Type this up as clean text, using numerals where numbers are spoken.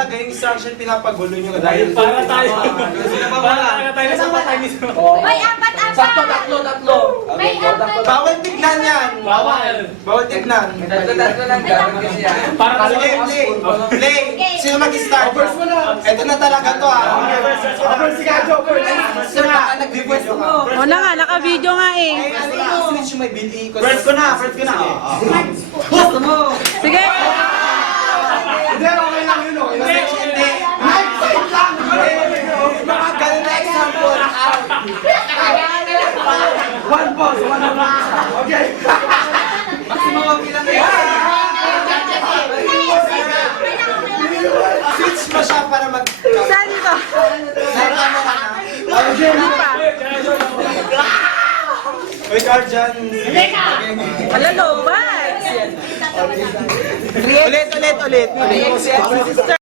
talaga yung instruction pinapagulo nyo dahil Para tayo. Para tayo sa patay mismo. May apat-apat. Sakto, tatlo. May apat. bawal tignan yan. Bawal. Bawal tignan. Tatlo lang gagawin kasi yan. Para Sige, play. Sino mag-start? Ito na talaga to ah. First ka, Joe. First ka. Nag-request mo. O na nga, naka-video nga eh. Ay, ano yung switch may built-in? First ko na. Gusto mo. Sige! Hindi, okay lang yun. Okay lang. Hindi. Ay, wait lang. Ganun na example. One pause, one pause. Okay. Maximum ang ilang Switch mo siya para mag... Saan ito? Nakakama ka na. Hindi pa. Uy, Guardian. Wala lobat. Ulit.